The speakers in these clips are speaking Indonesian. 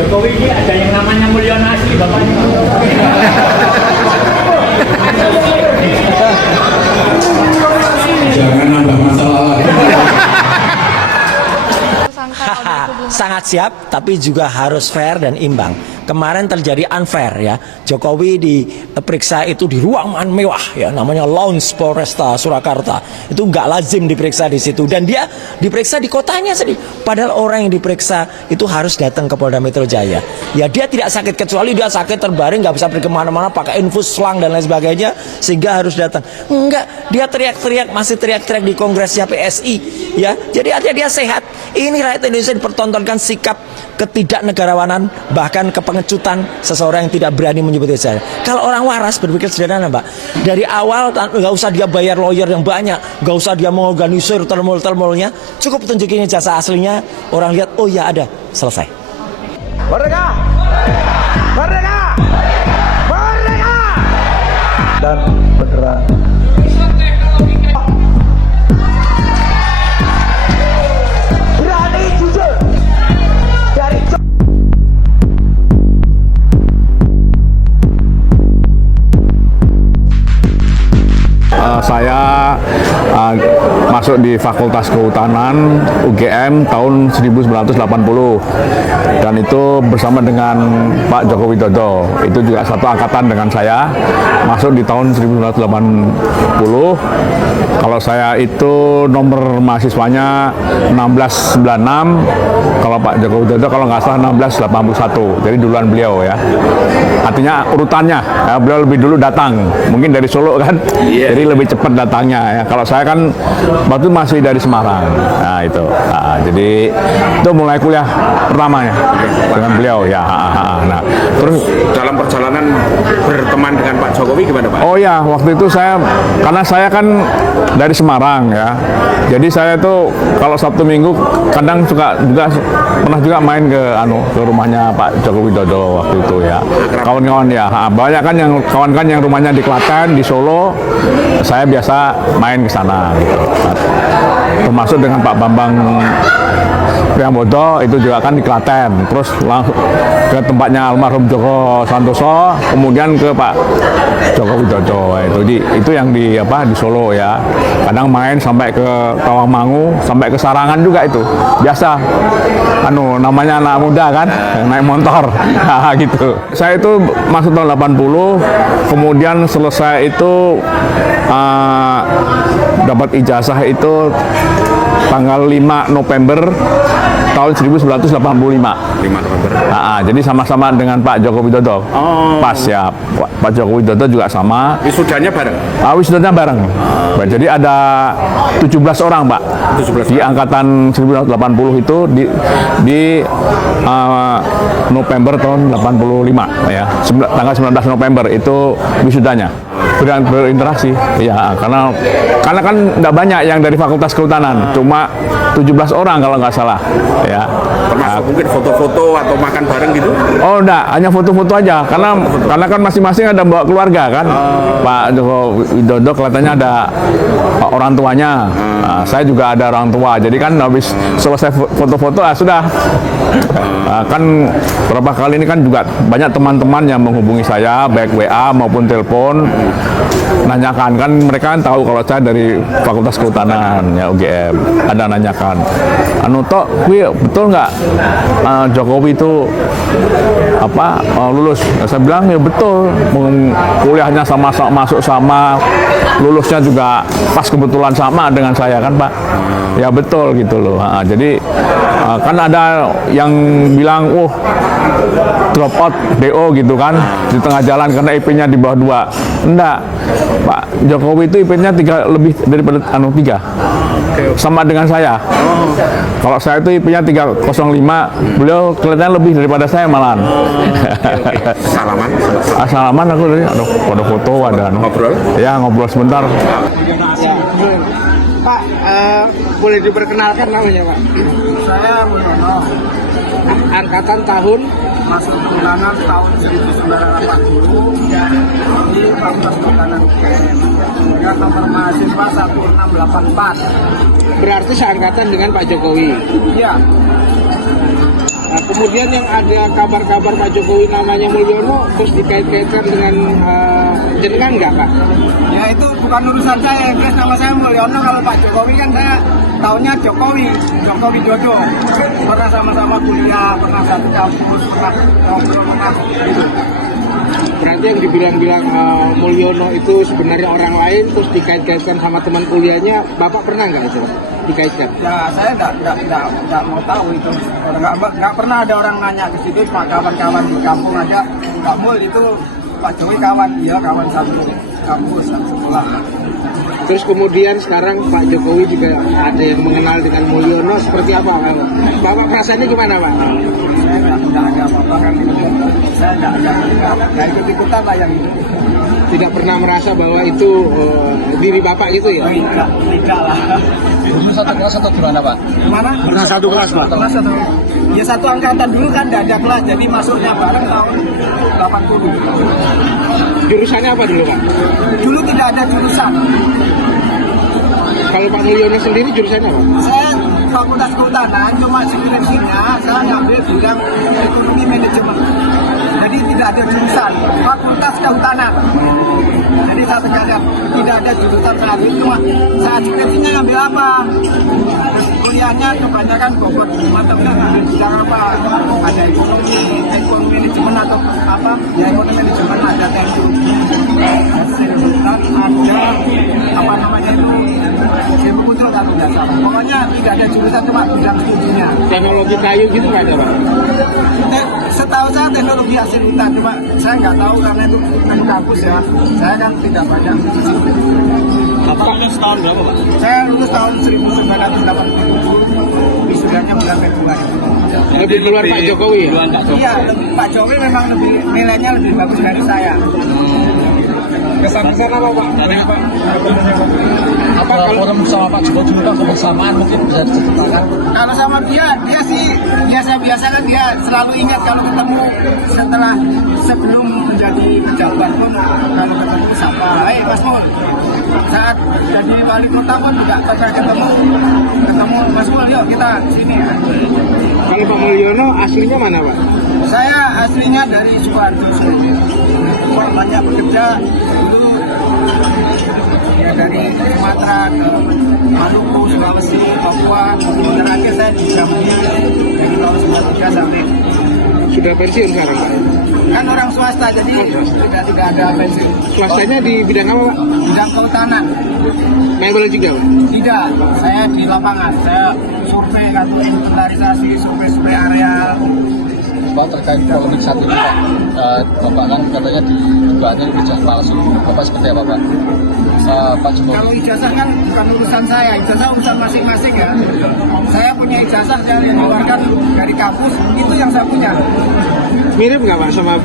Jokowi ini ada yang namanya Mulyono asli Bapak. Jangan nambah masalah lagi. Sangat siap, tapi juga harus fair dan imbang. Kemarin terjadi unfair ya. Jokowi diperiksa itu di ruangan mewah ya, namanya Lounge Polresta Surakarta. Itu nggak lazim diperiksa di situ, dan dia diperiksa di kotanya sendiri. Padahal orang yang diperiksa itu harus datang ke Polda Metro Jaya. Ya dia tidak sakit, kecuali dia sakit terbaring nggak bisa pergi kemana-mana pakai infus selang dan lain sebagainya, sehingga harus datang. Enggak, dia teriak-teriak, masih teriak-teriak di kongresnya PSI ya. Jadi artinya dia sehat. Ini rakyat Indonesia dipertontonkan sikap ketidaknegarawanan, bahkan kepengecutan seseorang yang tidak berani menyebut saya. Kalau orang waras berpikir sederhana, Mbak. Dari awal nggak usah dia bayar lawyer yang banyak, nggak usah dia mengorganisir termol-termolnya, cukup tunjukin jasa aslinya, orang lihat, oh ya ada, selesai. Merdeka! Merdeka! Merdeka! Dan beneran. Berani jujur dari saya masuk di Fakultas Kehutanan UGM tahun 1980, dan itu bersama dengan Pak Joko Widodo. Itu juga satu angkatan dengan saya, masuk di tahun 1980. Kalau saya itu nomor mahasiswanya 1696, kalau Pak Joko Widodo kalau nggak salah 1681, jadi duluan beliau ya. Artinya urutannya ya, beliau lebih dulu datang, mungkin dari Solo kan, jadi lebih cepat datangnya ya. Kalau saya kan waktu itu masih dari Semarang, nah itu. Jadi itu mulai kuliah pertamanya dengan beliau ya. Nah, terus Dalam perjalanan berteman dengan Pak Jokowi gimana Pak? oh ya, waktu itu karena saya kan dari Semarang ya, jadi saya tuh kalau Sabtu Minggu kadang pernah juga main ke rumahnya Pak Joko Widodo waktu itu ya. Kawan-kawan ya, banyak kan yang rumahnya di Klaten, di Solo, saya biasa main ke sana gitu. Termasuk dengan Pak Bambang Priambodo, itu juga kan di Klaten, terus langsung ke tempatnya almarhum Joko Santoso, kemudian ke Pak Joko Widodo. Itu yang di Solo ya. Kadang main sampai ke Tawangmangu, sampai ke Sarangan juga itu. Biasa. Namanya anak muda kan, naik motor. Gitu. Saya itu masuk tahun 80, kemudian selesai itu dapat ijazah itu tanggal 5 November tahun 1985. 5 November. Jadi sama-sama dengan Pak Joko Widodo. Pas ya, Pak Joko Widodo juga sama. Wisudanya bareng? Wisudanya bareng. Jadi ada 17 orang Pak. 17 di angkatan 1980 itu di November tahun 85 ya. Tanggal 19 November itu wisudanya. Berinteraksi ya, karena kan tidak banyak yang dari Fakultas Kehutanan, cuma 17 orang kalau nggak salah ya. Termasuk mungkin foto-foto atau makan bareng gitu? Oh enggak, hanya foto-foto aja, karena kan masing-masing ada bawa keluarga kan. Pak Joko Widodo kelihatannya ada orang tuanya, saya juga ada orang tua, jadi kan habis selesai foto-foto sudah. Kan beberapa kali ini kan juga banyak teman-teman yang menghubungi saya, baik WA maupun telepon, nanyakan, kan mereka kan tahu kalau saya dari Fakultas Kehutanan ya UGM, ada nanyakan, Tok, betul nggak Jokowi itu lulus? Saya bilang ya betul, kuliahnya sama, masuk sama, lulusnya juga pas kebetulan sama dengan saya kan Pak. Ya betul gitu loh. Jadi kan ada yang bilang, drop out DO gitu kan di tengah jalan karena IP-nya di bawah 2. Enggak, Pak Jokowi itu IP-nya 3 lebih daripada 3. Sama dengan saya. Kalau saya itu IP-nya 305, beliau kelihatannya lebih daripada saya malahan. Salaman aku tadi, ada foto, ada ngobrol. Ya, ngobrol sebentar. Pak, boleh diperkenalkan namanya Pak? Saya Mulyono. Angkatan tahun? Masuk Kehutanan tahun 1980 di Fakultas Kehutanan UGM dengan nomor mahasiswa 1684. Berarti seangkatan dengan Pak Jokowi? Iya. Nah, kemudian yang ada kabar-kabar Pak Jokowi namanya Mulyono terus dikait-kaitkan dengan jenengan nggak Pak? Ya itu bukan urusan saya, guys. Nama saya Mulyono. Kalau Pak Jokowi kan saya tahunya Jokowi Dodo. Pernah sama-sama kuliah, pernah satu kampus, pernah ngobrol, pernah gitu. Berarti yang dibilang-bilang Mulyono itu sebenarnya orang lain terus dikait-kaitkan sama teman kuliahnya, Bapak pernah nggak itu dikaitkan? Ya saya nggak mau tahu itu. Nggak pernah ada orang nanya ke situ. Pak kawan-kawan di kampung aja, Pak Mul itu Pak Jokowi kawan, iya kawan satu kampus, satu sekolah. Terus kemudian sekarang Pak Jokowi juga ada yang mengenal dengan Mulyono, seperti apa Pak? Bapak perasaannya gimana Pak? Saya nggak ada apa-apa kan itu. Saya nggak ikut-ikutan lah yang itu. Tidak pernah merasa bahwa itu diri Bapak gitu ya? Tidak lah. Dulu satu kelas atau gimana Pak? Gimana? Pernah satu kelas Pak? Kelas satu. Ya satu angkatan dulu kan nggak ada kelas, jadi masuknya bareng tahun 80. Jurusannya apa dulu Pak? Dulu tidak ada jurusan. Kalau Pak Mulyono sendiri jurusannya apa? Saya Fakultas Kehutanan, cuma skripsinya saya ngambil bidang ekonomi manajemen. Jadi tidak ada jurusan Fakultas Kehutanan. Jadi saya tegaskan tidak ada jurusan saat itu, cuma saat skripsinya ngambil apa? Kuliahnya kebanyakan bobot matematika ngambil bidang apa? Ada ekonomi manajemen atau apa? Ya ekonomi manajemen ada teknologi, ada apa namanya itu? Ilmu kontrol kalau nggak salah. Pokoknya tidak ada jurusan, cuma bidang studinya. Teknologi kayu gitu nggak ada Pak? Setahu saya teknologi hasil hutan, cuma saya nggak tahu karena itu kampus ya. Saya kan tidak banyak. Bapak lulus tahun berapa Pak? Saya lulus tahun 1987, wisudanya bulan Februari. Lebih keluar Pak Jokowi ya? Iya, Pak Jokowi memang lebih nilainya lebih bagus dari saya. Kesan-kesan apa Pak? Apa kalau sama Pak Jokowi dulu kan kebersamaan mungkin bisa diceritakan? Kalau sama dia sih biasa-biasa kan dia selalu ingat kalau ketemu sebelum menjadi pejabat pun kalau ketemu sapa, "Hai Mas Mul." Saat jadi wali kota pun juga pernah ketemu Mas Mul, yuk kita sini. Kalau Pak Mulyono aslinya mana Pak? Saya aslinya dari Sukoharjo. Banyak bekerja dulu ya dari Sumatera ke Maluku, Sulawesi, Papua. Terakhir saya di Jambi dari tahun 93 sampai. Sudah pensiun sekarang Pak? Kan orang swasta jadi tidak ada pensiun. Swastanya di bidang apa Pak? Bidang kehutanan. Mebel juga Pak? Tidak, saya di lapangan. Saya survei kan, inventarisasi, survei areal. Pak terkait polemik satu ini Pak, Bapak kan katanya di dugaannya ijazah palsu, Bapak seperti apa Pak? Pak Jokowi. Kalau ijazah kan bukan urusan saya, ijazah urusan masing-masing ya. Saya punya ijazah yang dikeluarkan dari kampus, itu yang saya punya. Mirip nggak Pak sama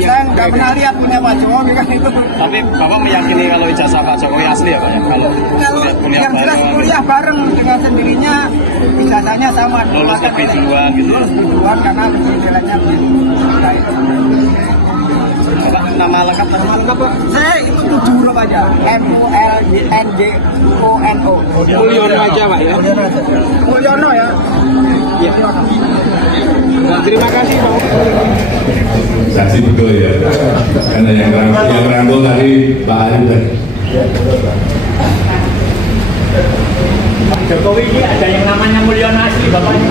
Saya nggak pernah lihat punya Pak Jokowi kan itu. Tapi Bapak meyakini kalau ijazah Pak Jokowi asli ya Pak? Kalau yang jelas kuliah bareng dengan sendirinya, ijazahnya sama. Lulus lebih duluan gitu. Lulus lebih duluan karena lebih nilainya baik. Bapak nama lengkap Pak? Saya itu 7 huruf aja. MULYNJONO. Mulyono aja Pak ya? Mulyono ya. Iya. Terima kasih Pak. Saksi betul ya, karena yang rangkul tadi Pak Arif. Pak Jokowi ini ada yang namanya Mulyono asli Bapaknya.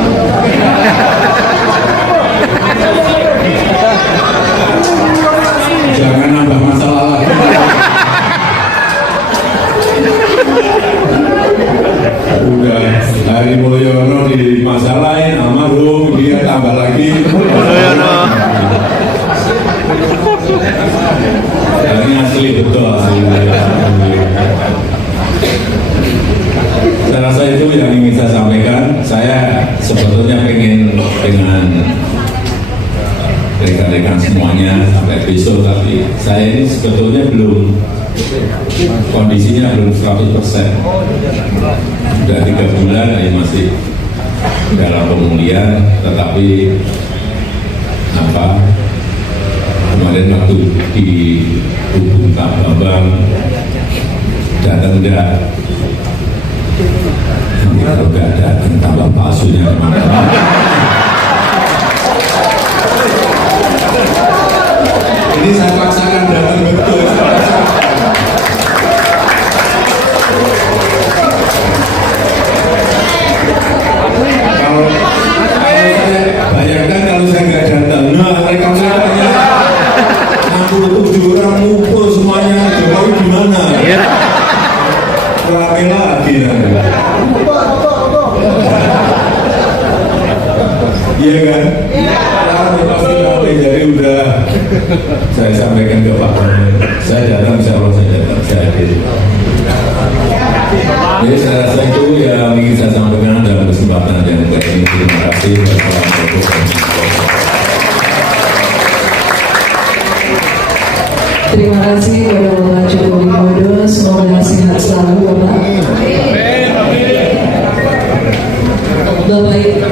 Jangan nambah masalah lagi. Udah dari Mulyono dimasalahin, almarhum dia tambah lagi Mulyono. Ini asli betul asli. Saya rasa itu yang ingin saya sampaikan. Saya sebetulnya pengen dengan rekan-rekan semuanya sampai besok, tapi saya ini sebetulnya kondisinya belum 100%. Sudah 3 bulan ya masih dalam pemulihan, tetapi kemarin waktu di hubung Pak Bambang datang enggak, kalau enggak datang tambah palsunya kemana-mana. saya sampaikan ke Pak Gubernur. Saya datang, insya Allah saya datang, saya hadir. Jadi saya rasa itu yang ingin saya sampaikan dalam kesempatan yang baik ini. Terima kasih. Wassalamualaikum warahmatullahi wabarakatuh. Terima kasih kepada Bapak Joko Widodo, semoga sehat selalu Bapak. Bapak